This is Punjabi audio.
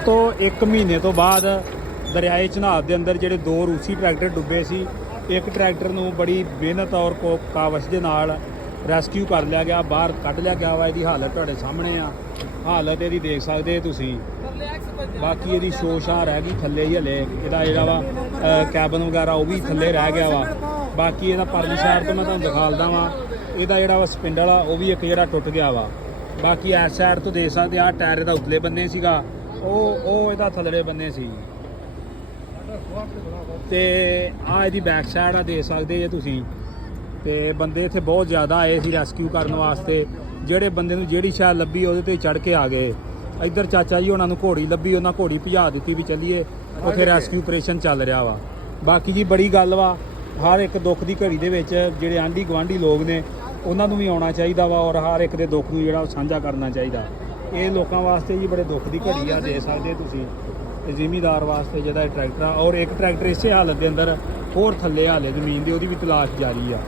तो एक महीने तो बाद दरियाए चनाब के अंदर ਜਿਹੜੇ 2 रूसी ट्रैक्टर डुੱਬੇ ਸੀ। एक ट्रैक्टर ਨੂੰ बड़ी मेहनत और कावश ਦੇ ਨਾਲ ਰੈਸਕਿਊ ਕਰ ਲਿਆ ਗਿਆ, ਬਾਹਰ ਕੱਢ ਲਿਆ ਗਿਆ ਵਾ। ਇਹਦੀ ਹਾਲਤ ਤੁਹਾਡੇ ਸਾਹਮਣੇ ਆ, ਹਾਲਤ ਇਹਦੀ ਦੇਖ ਸਕਦੇ ਤੁਸੀਂ। ਬਾਕੀ ਇਹਦੀ ਸ਼ੋਸ਼ਾ ਰਹਿ ਗਈ ਥੱਲੇ ਹੀ ਹਲੇ। ਇਹਦਾ ਜਿਹੜਾ ਵਾ ਕੈਬਨ ਵਗੈਰਾ ਉਹ ਵੀ ਥੱਲੇ ਰਹਿ ਗਿਆ ਵਾ। ਬਾਕੀ ਇਹਦਾ ਪਰਲੀ ਸਾਈਡ ਤੋਂ ਮੈਂ ਤੁਹਾਨੂੰ ਦਿਖਾਲਦਾ ਵਾ, ਇਹਦਾ ਜਿਹੜਾ ਵਾ ਸਪਿੰਡਲ ਆ ਉਹ ਵੀ ਇੱਕ ਜਿਹੜਾ ਟੁੱਟ ਗਿਆ ਵਾ। ਬਾਕੀ ਇਸ ਸਾਈਡ ਤੋਂ ਦੇਖ ਸਕਦੇ ਆ ਟਾਇਰ ਇਹਦਾ ਉਤਲੇ ਬੰਨੇ ਸੀਗਾ, ਉਹ ਇਹਦਾ ਥੱਲੜੇ ਬੰਨੇ ਸੀ। ਤੇ ਆ ਇਹਦੀ ਬੈਕ ਸਾਈਡ ਆ, ਦੇਖ ਸਕਦੇ ਜੇ ਤੁਸੀਂ। ਤੇ ਬੰਦੇ ਇੱਥੇ ਬਹੁਤ ਜ਼ਿਆਦਾ ਆਏ ਸੀ ਰੈਸਕਿਊ ਕਰਨ ਵਾਸਤੇ। ਜਿਹੜੇ ਬੰਦੇ ਨੂੰ ਜਿਹੜੀ ਸ਼ਾਇਦ ਲੱਭੀ ਉਹਦੇ ਤੇ ਚੜ੍ਹ ਕੇ ਆ ਗਏ। ਇੱਧਰ ਚਾਚਾ ਜੀ ਉਹਨਾਂ ਨੂੰ ਘੋੜੀ ਲੱਭੀ, ਉਹਨਾਂ ਘੋੜੀ ਭਜਾ ਦਿੱਤੀ ਵੀ ਚੱਲੀਏ, ਉੱਥੇ ਰੈਸਕਿਊ ਆਪਰੇਸ਼ਨ ਚੱਲ ਰਿਹਾ ਵਾ। ਬਾਕੀ ਜੀ ਬੜੀ ਗੱਲ ਵਾ, ਹਰ ਇੱਕ ਦੁੱਖ ਦੀ ਘੜੀ ਦੇ ਵਿੱਚ ਜਿਹੜੇ ਆਂਢੀ ਗੁਆਂਢੀ ਲੋਕ ਨੇ ਉਹਨਾਂ ਨੂੰ ਵੀ ਆਉਣਾ ਚਾਹੀਦਾ ਵਾ, ਔਰ ਹਰ ਇੱਕ ਦੇ ਦੁੱਖ ਨੂੰ ਜਿਹੜਾ ਸਾਂਝਾ ਕਰਨਾ ਚਾਹੀਦਾ। ਇਹ ਲੋਕਾਂ ਵਾਸਤੇ ਜੀ ਬੜੇ ਦੁੱਖ ਦੀ ਘੜੀ ਆ, ਦੇ ਸਕਦੇ ਤੁਸੀਂ। ਤੇ ਜ਼ਿਮੀਦਾਰ ਵਾਸਤੇ ਜਿਹੜਾ ਇਹ ਟਰੈਕਟਰ ਆ, ਔਰ ਇੱਕ ਟਰੈਕਟਰ ਇਸੇ ਹਾਲਤ ਦੇ ਅੰਦਰ ਹੋਰ ਥੱਲੇ ਹਾਲੇ ਜ਼ਮੀਨ ਦੀ, ਉਹਦੀ ਵੀ ਤਲਾਸ਼ ਜਾਰੀ ਆ।